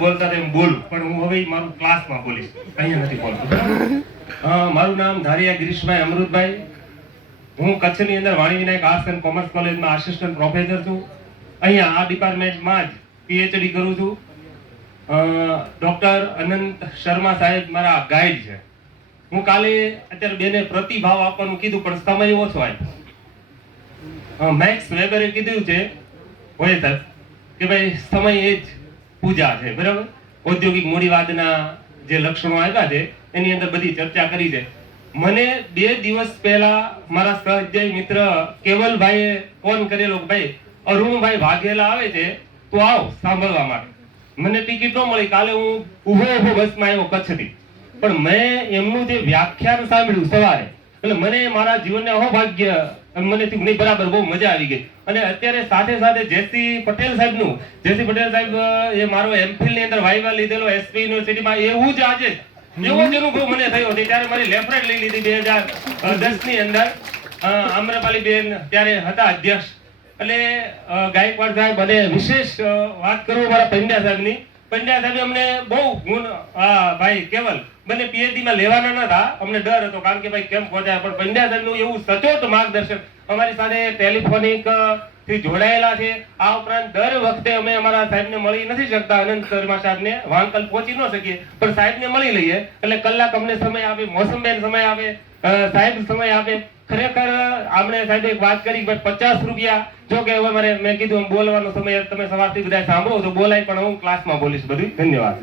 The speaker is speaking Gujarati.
બોલતા તેમ બોલું, પણ હું હવે મારું ક્લાસમાં બોલીશ, અહીંયા નથી બોલતો. મારું નામ ધારિયા ગિરીશભાઈ અમૃતભાઈ. હું કચ્છની અંદર વાણી વિનાયક આર્ટ્સ એન્ડ કોમર્સ કોલેજમાં આસિસ્ટન્ટ પ્રોફેસર છું. અહીંયા આ ડિપાર્ટમેન્ટમાં જ પીએચડી કરું છું. ડોક્ટર અનંત શર્મા સાહેબ મારા ગાઈડ છે. હું કાલે અત્યારે બેને પ્રતિભાવ આપવાનું કીધું, પણ સમય ઓછો આવ્યો. મેક્સ વેબરે કીધું છે હોય સાહેબ કે ભાઈ સમય એ જ પૂજા છે, બરાબર. ઔદ્યોગિક મૂડીવાદના જે લક્ષણો આપ્યા છે એની અંદર બધી ચર્ચા કરી છે. મને 2 દિવસ પહેલા મારા સહજય મિત્ર કેવલભાઈએ ફોન કરેલો કે ભાઈ અરુણભાઈ વાઘેલા આવે છે, તો આવ સાંભળવા માટે. મને ટિકિટ ન મળી. કાલે હું ઊભો બસમાં આવ્યો કચ્છથી, પણ મેં એમનું જે વ્યાખ્યાન સાંભળ્યું સવારે, એટલે મને મારા જીવનને અહોભાગ્ય મને થયું નહીં, બરાબર, બહુ મજા આવી ગઈ. અને અત્યારે સાથે સાથે જેસી પટેલ સાહેબ એ મારો એમફિલ ની અંદર વાઇવા લીધેલો એસપી યુનિવર્સિટીમાં, એવું જ આજે એવો જ અનુભવ મને થયો હતો. ત્યારે મારી લેફ્ટ લઈ લીધી 2010 ની અંદર. આમ્રપાલી બેન ત્યારે હતા અધ્યક્ષ. એટલે ગાયકવાડ સાહેબ અને વિશેષ વાત કરું મારા પંડ્યા સાહેબની. પંડ્યા સાહેબે અમને બહુ ભાઈ કેવલ બંને પીએચડી માં લેવાના નતા, અમને ડર હતો, કારણ કે ભાઈ કેમ પહોંચાય. પણ પંડ્યા સાહેબનું એવું સચોટ માર્ગદર્શન અમારી સાથે ટેલિફોનિક થી જોડાયેલા છે. આ ઉપરાંત દર વખતે અમે અમારા સાહેબને મળી નથી શકતા, અનંત શર્મા સાહેબને વાંકલ પહોંચી ન શકીએ, પણ સાહેબને મળી લઈએ. એટલે કલાક અમને સમય આપે, મોસમબેન સમય આપે, સાહેબ સમય આપે. ખરેખર આપણે સાહેબ એક વાત કરી કે 50 રૂપિયા, જો કે હવે મારે મેં કીધું બોલવાનો સમય તમે સવારથી બધા સાંભળો તો બોલાય, પણ હું ક્લાસમાં બોલીશ બધું. ધન્યવાદ.